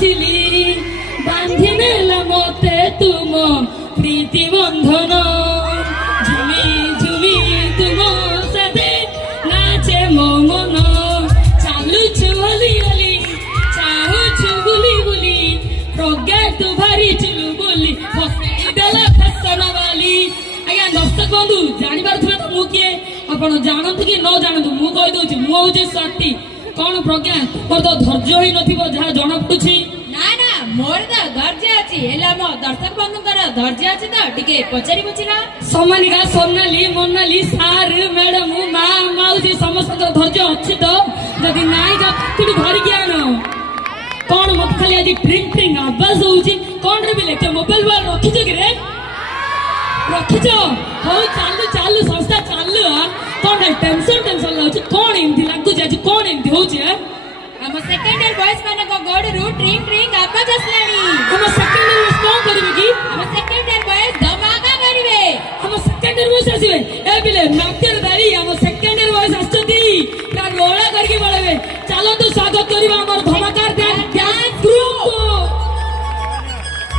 ଆସିଲି ବାନ୍ଧି ନେଲା ମତେ ତୁମ ପ୍ରୀତି ବନ୍ଧନ ଝୁମି ଝୁମି ତୁମ ସାଥେ ନାଚେ ମୋ ମନ ଚାଲୁଛୁ ହଲି ହଲି ଚାହୁଁଛୁ ବୁଲି ବୁଲି ପ୍ରଜ୍ଞା ତୁ ଭାରି ଚୁଲୁ ବୋଲି ଫସେଇଦେଲା ଫେସନ ବାଲି। ଆଜ୍ଞା ଦର୍ଶକ ବନ୍ଧୁ ଜାଣିପାରୁଥିବେ ତ ମୁଁ କିଏ, ଆପଣ ଜାଣନ୍ତୁ କି ନ ଜାଣନ୍ତୁ ମୁଁ କହିଦଉଛି ମୁଁ ହଉଛି ସ୍ୱାତି। କଣ ପ୍ରଜ୍ଞା ମୋର ତ ଧୈର୍ଯ୍ୟ ହେଇନଥିବ ଯାହା ଜଣା ପଡୁଛି। ନା ନା ମୋର ତ ଧୈର୍ଯ୍ୟ ଅଛି, ହେଲେ ଆମ ଦର୍ଶକ ବନ୍ଧୁଙ୍କର ଧୈର୍ଯ୍ୟ ଅଛି ତ ଟିକେ ପଚାରି ବୁଝିଲା। ସମାନିକା ସୋନାଲି ମୋନାଲି ସାର୍ ମ୍ୟାଡମ ମା ମାଉସୀ ସମସ୍ତଙ୍କର ଧୈର୍ଯ୍ୟ ଅଛି ତ? ଯଦି ନାଇଁ ତ ତୁଠି ଧରିକି ଆଣ। କଣ ମତେ ଖାଲି ଆଜି ଟ୍ରିଙ୍ଗ ଟ୍ରିଙ୍ଗ ଆବାଜ ହଉଛି, କଣ ରେ ବି ଲେଖ ମୋବାଇଲ ବା ରଖିଛ କି ରେ? ରଖିଛ? ହଉ ଚାଲୁ ଚାଲୁ ସଂସ୍ଥା ଚାଲୁ। କଣ ଟେନସନ ଟେନସନ ଲାଗୁଛି, କଣ ଏମିତି ଲାଗୁଛି ଆଜି, କଣ ଏମିତି ହଉଛି? ଆମ ସେକେଣ୍ଡ ଇୟର ବଏଜ ମାନଙ୍କ ଗୋଡରୁ ଟ୍ରିଙ୍ଗ ଟ୍ରିଙ୍ଗ ଆବାଜ ଆସିଲାଣି। ଆମ ସେକେଣ୍ଡ ଇୟର କଣ କରିବେ କି? ଆମ ସେକେଣ୍ଡ ଇୟର ବଏଜ ଧମାକା କରିବେ। ଆମ ସେକେଣ୍ଡ ଇୟର ବଏଜ ଆସିବେ? ଏ ପିଲେ ନାଟ୍ୟର ଦାରି ଆମ ସେକେଣ୍ଡ ଇୟର ବଏଜ ଆସିଛନ୍ତି, ରୋଳା କରିକି ପଳେଇବେ।